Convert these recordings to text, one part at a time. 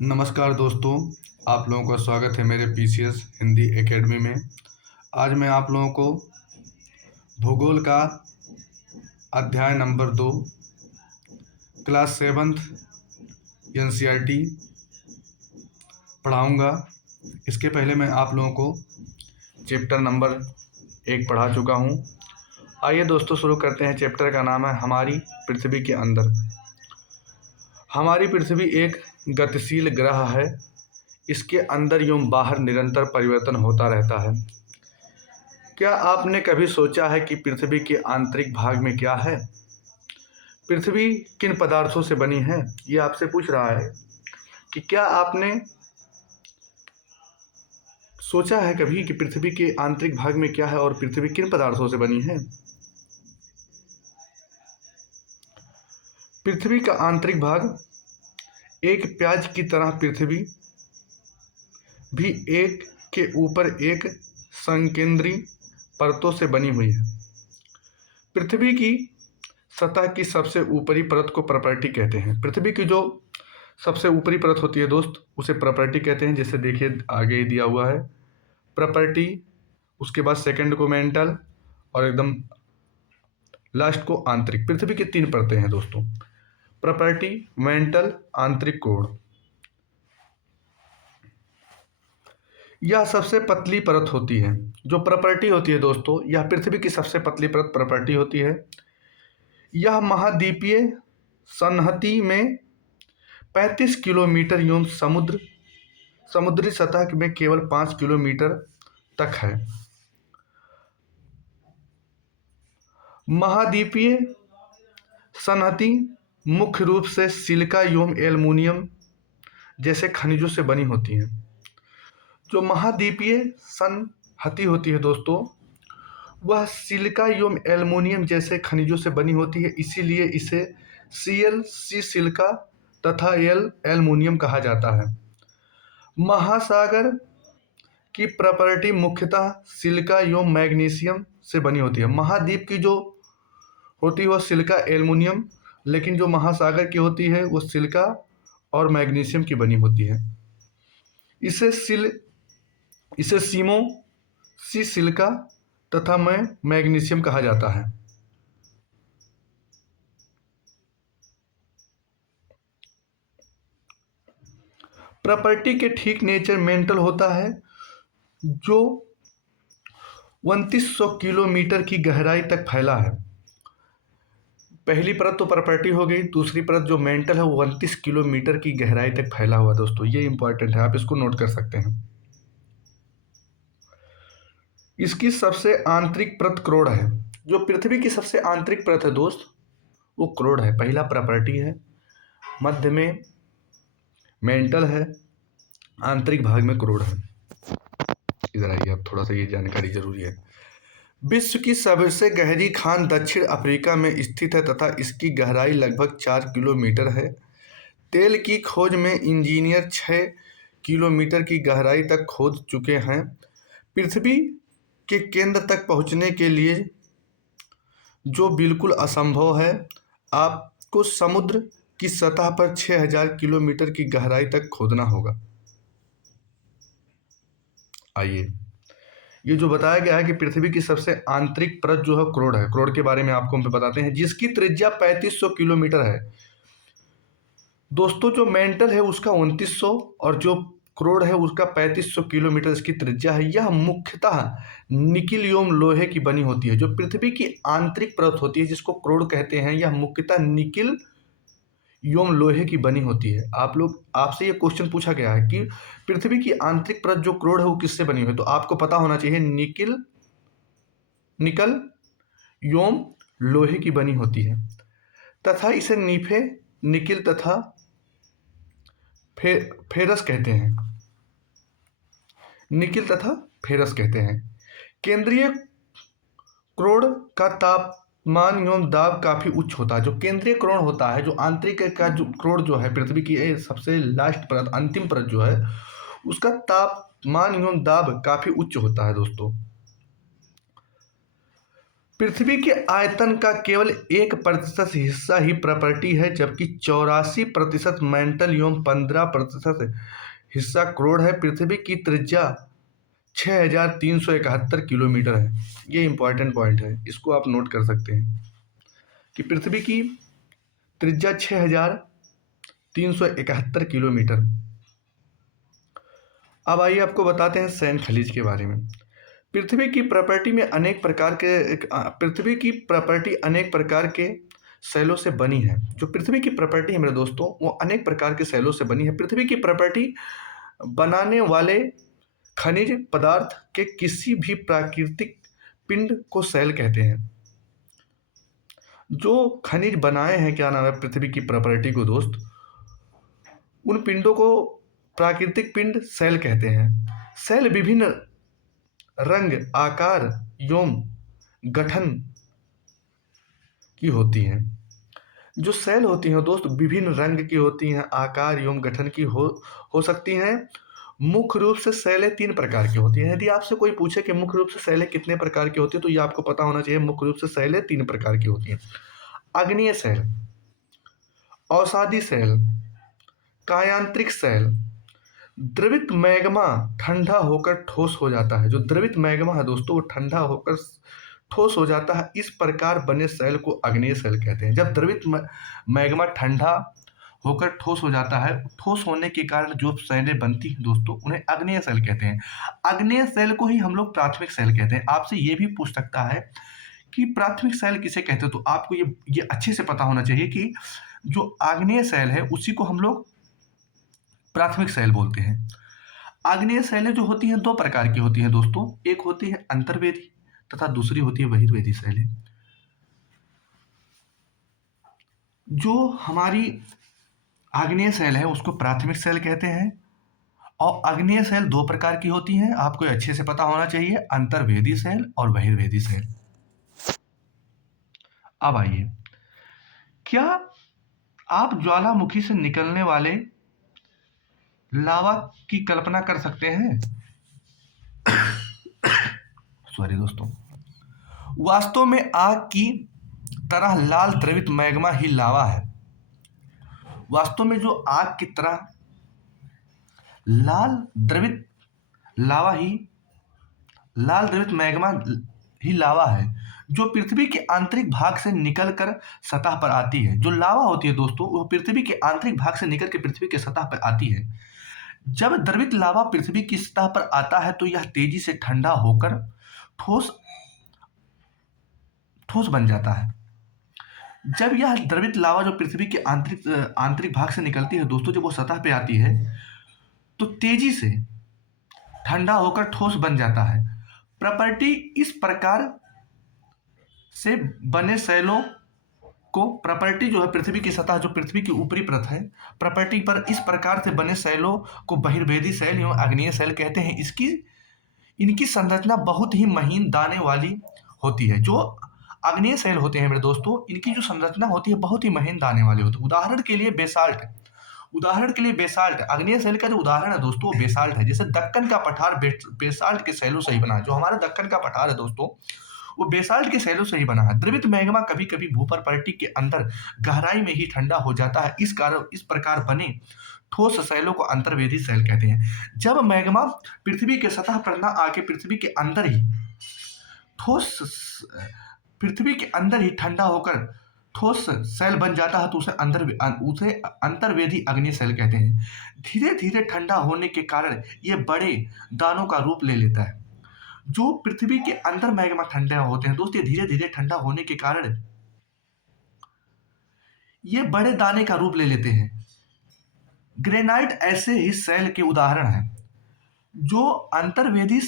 नमस्कार दोस्तों, आप लोगों का स्वागत है मेरे पीसीएस हिंदी एकेडमी में। आज मैं आप लोगों को भूगोल का अध्याय नंबर 2 क्लास 7th एनसीईआरटी पढ़ाऊंगा। इसके पहले मैं आप लोगों को चैप्टर नंबर 1 पढ़ा चुका हूं। आइए दोस्तों शुरू करते हैं। चैप्टर का नाम है हमारी पृथ्वी के अंदर। हमारी पृथ्वी एक गतिशील ग्रह है। इसके अंदर एवं बाहर निरंतर परिवर्तन होता रहता है। क्या आपने कभी सोचा है कि पृथ्वी के आंतरिक भाग में क्या है? पृथ्वी किन पदार्थों से बनी है? ये आपसे पूछ रहा है कि क्या आपने सोचा है कभी कि पृथ्वी के आंतरिक भाग में क्या है और पृथ्वी किन पदार्थों से बनी है? पृथ्वी का आंतरिक भाग एक प्याज की तरह पृथ्वी भी एक के ऊपर एक संकेंद्री परतों से बनी हुई है। पृथ्वी की सतह की सबसे ऊपरी परत को प्रॉपर्टी कहते हैं। पृथ्वी की जो सबसे ऊपरी परत होती है दोस्त, उसे प्रॉपर्टी कहते हैं। जैसे देखिए आगे ही दिया हुआ है प्रॉपर्टी, उसके बाद सेकंड को मेंटल और एकदम लास्ट को आंतरिक। पृथ्वी की 3 परतें हैं दोस्तों, प्रॉपर्टी, मेंटल, आंतरिक कोण। यह सबसे पतली परत होती है। जो प्रॉपर्टी होती है दोस्तों, यह पृथ्वी की सबसे पतली परत प्रॉपर्टी होती है। यह महाद्वीपीय संहति में 35 किलोमीटर एवं समुद्री सतह में केवल 5 किलोमीटर तक है। महाद्वीपीय संहति मुख्य रूप से सिलिका एवं एल्युमिनियम जैसे खनिजों से बनी होती है। जो महाद्वीपीय संहति होती है दोस्तों, वह सिलिका एवं एल्युमिनियम जैसे खनिजों से बनी होती है। इसीलिए इसे सी सिलिका तथा एल्युमिनियम कहा जाता है। महासागर की प्रॉपर्टी मुख्यतः सिलिका एवं मैग्नीशियम से बनी होती है। महाद्वीप की जो होती है वह सिलिका एल्युमिनियम, लेकिन जो महासागर की होती है वो सिलिका और मैग्नीशियम की बनी होती है। इसे सी सिलिका तथा मैग्नीशियम कहा जाता है। प्रॉपर्टी के ठीक नीचे मेंटल होता है, जो 2900 किलोमीटर की गहराई तक फैला है। पहली परत तो प्रॉपर्टी हो गई, दूसरी परत जो मेंटल है वो 29 किलोमीटर की गहराई तक फैला हुआ दोस्तों। ये इंपॉर्टेंट है, आप इसको नोट कर सकते हैं। इसकी सबसे आंतरिक परत क्रोड है। जो पृथ्वी की सबसे आंतरिक परत है दोस्त, वो क्रोड है। पहला प्रॉपर्टी है, मध्य में मेंटल है, आंतरिक भाग में क्रोड है। इधर आइए, अब थोड़ा सा ये जानकारी जरूरी है। विश्व की सबसे गहरी खान दक्षिण अफ्रीका में स्थित है तथा इसकी गहराई लगभग 4 किलोमीटर है। तेल की खोज में इंजीनियर 6 किलोमीटर की गहराई तक खोद चुके हैं। पृथ्वी के केंद्र तक पहुंचने के लिए, जो बिल्कुल असंभव है, आपको समुद्र की सतह पर 6000 किलोमीटर की गहराई तक खोदना होगा। आइए, ये जो बताया गया है कि पृथ्वी की सबसे आंतरिक परत जो है क्रोड है, क्रोड के बारे में आपको हम बताते हैं, जिसकी त्रिज्या 3500 किलोमीटर है। दोस्तों जो मेंटल है उसका 2900 और जो क्रोड है उसका 3500 किलोमीटर इसकी त्रिज्या है। यह मुख्यतः निकिल एवं लोहे की बनी होती है। जो पृथ्वी की आंतरिक परत होती है जिसको क्रोड कहते हैं, यह मुख्यतः निकिल एवं लोहे की बनी होती है। आपसे ये क्वेश्चन पूछा गया है कि पृथ्वी की आंतरिक परत जो क्रोड है वो किससे बनी हुई है, तो आपको पता होना चाहिए निकल एवं लोहे की बनी होती है तथा इसे नीफे, निकिल तथा फेरस कहते हैं। निकिल तथा फेरस कहते हैं। केंद्रीय क्रोड का तापमान एवं दाब काफी उच्च होता है। जो केंद्रीय क्रोड होता है, जो आंतरिक का जो क्रोड जो है, पृथ्वी की सबसे लास्ट परत, अंतिम परत जो है, उसका तापमान एवं दाब काफी उच्च होता है दोस्तों। पृथ्वी के आयतन का केवल 1% हिस्सा ही प्रॉपर्टी है, जबकि 84% मेंटल एवं 15% हिस्सा क्रोड है। पृथ्वी की त्रिज्या 6371 किलोमीटर है। ये इंपॉर्टेंट पॉइंट है, इसको आप नोट कर सकते हैं कि पृथ्वी की त्रिज्या 6371 किलोमीटर। अब आइए आपको बताते हैं सैन खलीज के बारे में। पृथ्वी की प्रॉपर्टी में पृथ्वी की प्रॉपर्टी अनेक प्रकार के सेलों से बनी है। जो पृथ्वी की प्रॉपर्टी है मेरे दोस्तों, वो अनेक प्रकार के सेलों से बनी है। पृथ्वी की प्रॉपर्टी बनाने वाले खनिज पदार्थ के किसी भी प्राकृतिक पिंड को सेल कहते हैं। जो खनिज बनाए हैं, क्या नाम है, पृथ्वी की प्रॉपर्टी को दोस्त, उन पिंडों को प्राकृतिक पिंड सेल कहते हैं। सेल विभिन्न रंग, आकार एवं गठन की होती हैं। जो सेल होती हैं दोस्त, विभिन्न रंग की होती हैं, आकार एवं गठन की हो सकती हैं। मुख्य रूप से सेलें 3 प्रकार की होती हैं। यदि आपसे कोई पूछे कि मुख्य रूप से सेलें कितने प्रकार की होती हैं, तो ये आपको पता होना चाहिए। मुख्य रूप से सेलें 3 प्रकार की होती हैं। आग्नेय सेल, औषधि सेल, कायांतरिक सेल। द्रवित मैग्मा ठंडा होकर ठोस हो जाता है। जो द्रवित मैग्मा है दोस्तों, वो ठंडा होकर ठोस हो जाता है। इस प्रकार बने सेल को आग्नेय सेल कहते हैं। जब द्रवित मैग्मा ठंडा होकर ठोस हो जाता है, ठोस होने के कारण जो सेलें बनती हैं दोस्तों, उन्हें आग्नेय सेल कहते हैं। आग्नेय सेल को ही हम लोग प्राथमिक सेल कहते हैं। आपसे ये भी पूछ सकता है कि प्राथमिक सेल किसे कहते हैं, तो आपको ये अच्छे से पता होना चाहिए कि जो आग्नेय सेल है उसी को हम लोग प्राथमिक सेल बोलते हैं। आग्नेय सेलें जो होती हैं 2 प्रकार की होती हैं दोस्तों। एक होती है अंतर्वेदी तथा दूसरी होती है बहिर्वेदी सेलें। जो हमारी आग्नेय सेल है उसको प्राथमिक सेल कहते हैं। और आग्नेय सेल 2 प्रकार की होती हैं, आपको अच्छे से पता होना चाहिए, अंतर्वेदी सेल और बहिर्वेदी सेल। अब आइए, क्या आप ज्वालामुखी से निकलने वाले लावा की कल्पना कर सकते हैं? सॉरी दोस्तों। वास्तव में आग की तरह लाल द्रवित मैग्मा ही लावा है। वास्तव में जो आग की तरह लाल द्रवित मैग्मा ही लावा है, जो पृथ्वी के आंतरिक भाग से निकलकर सतह पर आती है। जो लावा होती है दोस्तों, वह पृथ्वी के आंतरिक भाग से निकल के पृथ्वी के सतह पर आती है। जब द्रवित लावा पृथ्वी की सतह पर आता है तो यह तेजी से ठंडा होकर ठोस बन जाता है। जब यह द्रवित लावा जो पृथ्वी के आंतरिक भाग से निकलती है दोस्तों, जब वो सतह पे आती है तो तेजी से ठंडा होकर ठोस बन जाता है। प्रॉपर्टी इस प्रकार से बने सेलों को, प्रॉपर्टी जो है पृथ्वी की सतह, जो पृथ्वी की ऊपरी परत है, प्रॉपर्टी पर इस प्रकार से बने सेलों को बहिर्वेदी सेल एवं आग्नेय सेल कहते हैं। इनकी संरचना बहुत ही महीन दाने वाली होती है। जो आग्नेय सेल होते हैं मेरे दोस्तों, इनकी जो संरचना होती है बहुत ही महीन दाने वाली होती है। उदाहरण के लिए बेसाल्ट आग्नेय सेल का जो उदाहरण है दोस्तों, वो बेसाल्ट है। जैसे दक्कन का पठार बेसाल्ट के सेलों से ही बना है। जो हमारा दक्कन का पठार है दोस्तों, वो बेसाल्ट के सेलों से ही बना है। द्रवित मैग्मा कभी कभी भूप्रपाटी के अंदर गहराई में ही ठंडा हो जाता है। इस प्रकार बने ठोस सेलों को अंतर्वेदी सेल कहते हैं। जब मैग्मा पृथ्वी के सतह पर न आके पृथ्वी के अंदर ही ठंडा होकर ठोस सेल बन जाता है, तो उसे अंतर्वेदी अग्नि सेल कहते हैं। धीरे धीरे ठंडा होने के कारण ये बड़े दानों का रूप ले लेता है। जो पृथ्वी के अंदर मैग्मा ठंडा होते हैं दोस्तों, धीरे धीरे ठंडा होने के कारण ये बड़े दाने का रूप ले लेते हैं। ग्रेनाइट ऐसे ही सेल के उदाहरण हैं। जो अंतर्वेदी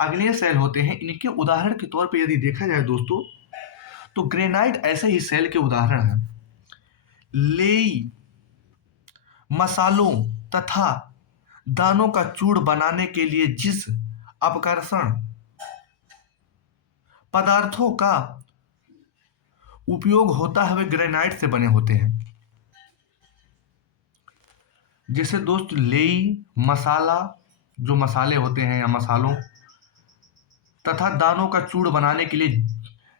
अग्नेय सेल होते हैं, इनके उदाहरण के तौर पर यदि देखा जाए दोस्तों, तो ग्रेनाइट ऐसे ही सेल के उदाहरण हैं। लेई, मसालों तथा दानों का चूड़ बनाने के लिए जिस अपकर्षण पदार्थों का उपयोग होता है वे ग्रेनाइट से बने होते हैं। जैसे दोस्त लेई, मसाला, जो मसाले होते हैं या मसालों, तथा दानों का चूड़ बनाने के लिए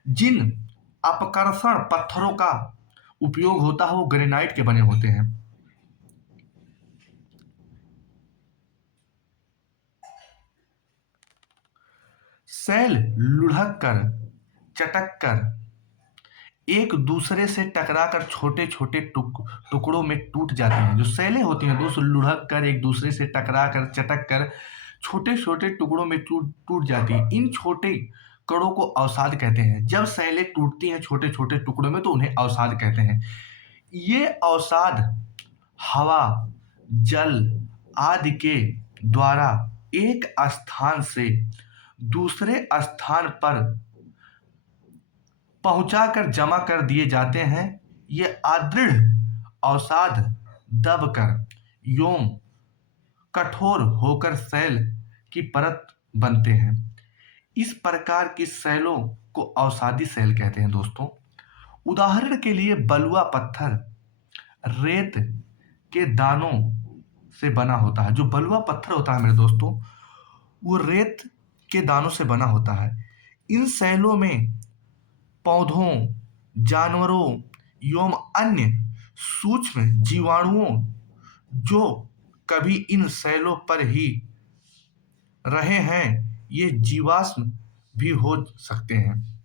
जिन अपकर्षण पत्थरों का उपयोग होता है वो ग्रेनाइट के बने होते हैं। सेल लुढ़क कर, चटक कर, एक दूसरे से टकराकर छोटे छोटे टुकड़ों में टूट जाते हैं। जो सेलें होती हैं दोस्तों, लुढ़क कर, एक दूसरे से टकरा कर, चटक कर छोटे छोटे टुकड़ों में टूट टूट जाती हैं। इन छोटे कणों को अवसाद कहते हैं। जब सेलें टूटती हैं छोटे छोटे टुकड़ों में तो उन्हें अवसाद कहते हैं। ये अवसाद हवा, जल आदि के द्वारा एक स्थान से दूसरे स्थान पर पहुंचाकर जमा कर दिए जाते हैं। ये अदृढ़ अवसाद दबकर एवं कठोर होकर सेल की परत बनते हैं। इस प्रकार की सेलों को अवसादी सेल कहते हैं दोस्तों। उदाहरण के लिए बलुआ पत्थर रेत के दानों से बना होता है। जो बलुआ पत्थर होता है मेरे दोस्तों, वो रेत के दानों से बना होता है। इन सेलों में पौधों, जानवरों एवं अन्य सूक्ष्म जीवाणुओं जो कभी इन सेलों पर ही रहे हैं, ये जीवाश्म भी हो सकते हैं।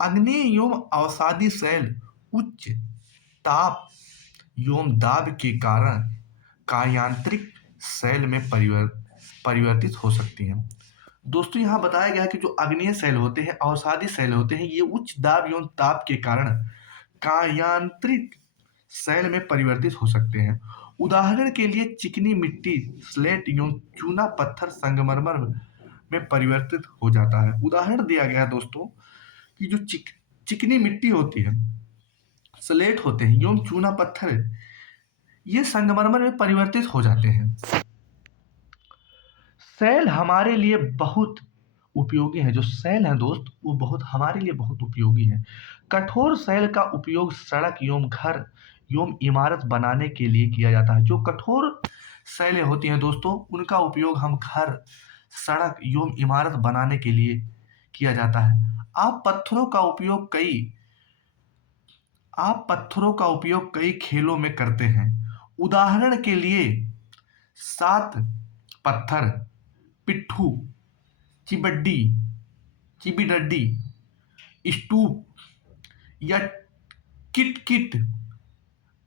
अग्नेय एवं अवसादी सेल उच्च ताप एवं दाब के कारण कार्यांतरिक सेल में परिवर्तित हो सकती हैं। दोस्तों यहाँ बताया गया है कि जो अग्नेय सेल होते हैं, अवसादी सेल होते हैं, ये उच्च दाब एवं ताप के कारण कार्यांतरिक सेल में परिवर्तित हो सकते हैं। उदाहरण के लिए चिकनी मिट्टी, स्लेट एवं चूना पत्थर संगमरमर में परिवर्तित हो जाता है। उदाहरण दिया गया है दोस्तों कि जो चिकनी मिट्टी होती है, स्लेट होते हैं एवं चूना पत्थर, ये संगमरमर में परिवर्तित हो जाते हैं। सेल हमारे लिए बहुत उपयोगी है। जो सेल है दोस्त, वो बहुत हमारे लिए बहुत उपयोगी है। कठोर सेल का उपयोग सड़क एवं घर एवं इमारत बनाने के लिए किया जाता है। जो कठोर सेलें होती हैं दोस्तों, उनका उपयोग हम घर, सड़क एवं इमारत बनाने के लिए किया जाता है। आप पत्थरों का उपयोग कई खेलों में करते हैं। उदाहरण के लिए 7 पत्थर, पिट्ठू, चिबड्डी, चिबीडड्डी, स्टूप या किट-किट,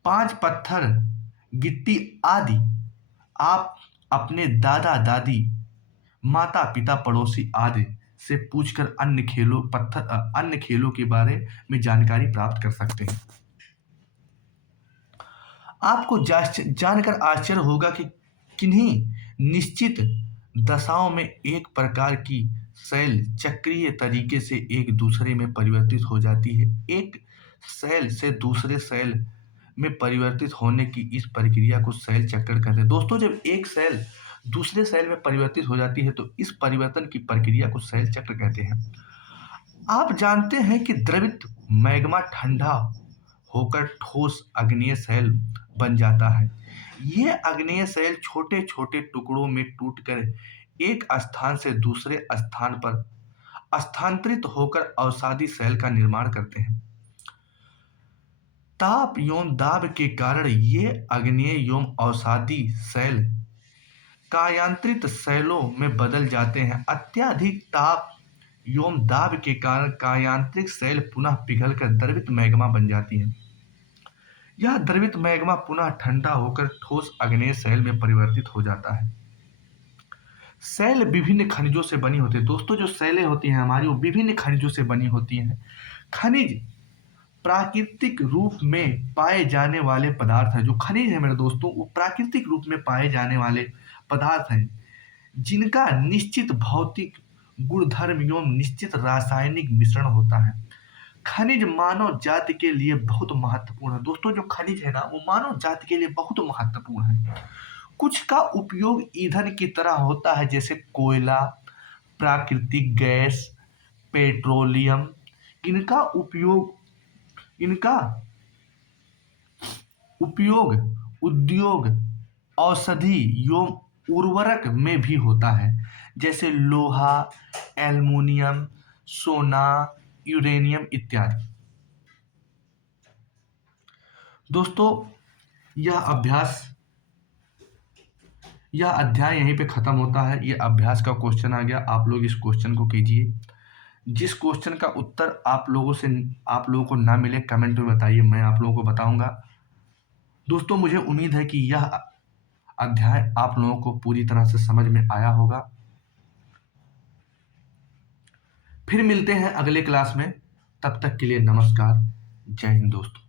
5 पत्थर, गिट्टी आदि आप अपने दादा दादी, माता पिता, पड़ोसी आदि से पूछकर अन्य खेलों के बारे में जानकारी प्राप्त कर सकते हैं। आपको जानकर आश्चर्य होगा कि किन्हीं निश्चित दशाओं में एक प्रकार की सेल चक्रीय तरीके से एक दूसरे में परिवर्तित हो जाती है। एक सेल से दूसरे सेल में परिवर्तित होने की इस प्रक्रिया को सेल चक्र कहते हैं। दोस्तों जब एक सेल दूसरे सेल में परिवर्तित हो जाती है तो इस परिवर्तन की प्रक्रिया को सेल चक्र कहते हैं। आप जानते हैं कि द्रवित मैग्मा ठंडा होकर ठोस अग्नेय सेल बन जाता है। ये अग्नेय सेल छोटे छोटे टुकड़ों में टूटकर एक स्थान से दूसरे स्थान पर स्थानांतरित होकर अवसादी सेल का निर्माण करते हैं। ताप एवं दाब के कारण ये अग्नेय एवं अवसादी सेल कार्यांतरित सेलों में बदल जाते हैं। अत्यधिक ताप एवं दाब के कारण कार्यांतरिक सेल पुनः पिघलकर द्रवित मैग्मा बन जाती है। यह द्रवित मैग्मा पुनः ठंडा होकर ठोस अग्नेय सेल में परिवर्तित हो जाता है। सेल विभिन्न खनिजों से बनी होती है। दोस्तों जो सेलें होती हैं हमारी, वो विभिन्न खनिजों से बनी होती हैं। खनिज प्राकृतिक रूप में पाए जाने वाले पदार्थ हैं। जो खनिज है मेरे दोस्तों, वो प्राकृतिक रूप में पाए जाने वाले पदार्थ हैं जिनका निश्चित भौतिक गुणधर्म एवं निश्चित रासायनिक मिश्रण होता है। खनिज मानव जाति के लिए बहुत महत्वपूर्ण है। दोस्तों जो खनिज है ना, वो मानव जाति के लिए बहुत महत्वपूर्ण है। कुछ का उपयोग ईंधन की तरह होता है, जैसे कोयला, प्राकृतिक गैस, पेट्रोलियम। इनका उपयोग उद्योग, औषधि एवं उर्वरक में भी होता है, जैसे लोहा, एल्युमिनियम, सोना, यूरेनियम इत्यादि। दोस्तों यह अध्याय यहीं पे खत्म होता है। ये अभ्यास का क्वेश्चन आ गया, आप लोग इस क्वेश्चन को कीजिए। जिस क्वेश्चन का उत्तर आप लोगों को ना मिले कमेंट में बताइए, मैं आप लोगों को बताऊंगा। दोस्तों मुझे उम्मीद है कि यह अध्याय आप लोगों को पूरी तरह से समझ में आया होगा। फिर मिलते हैं अगले क्लास में, तब तक के लिए नमस्कार, जय हिंद दोस्तों।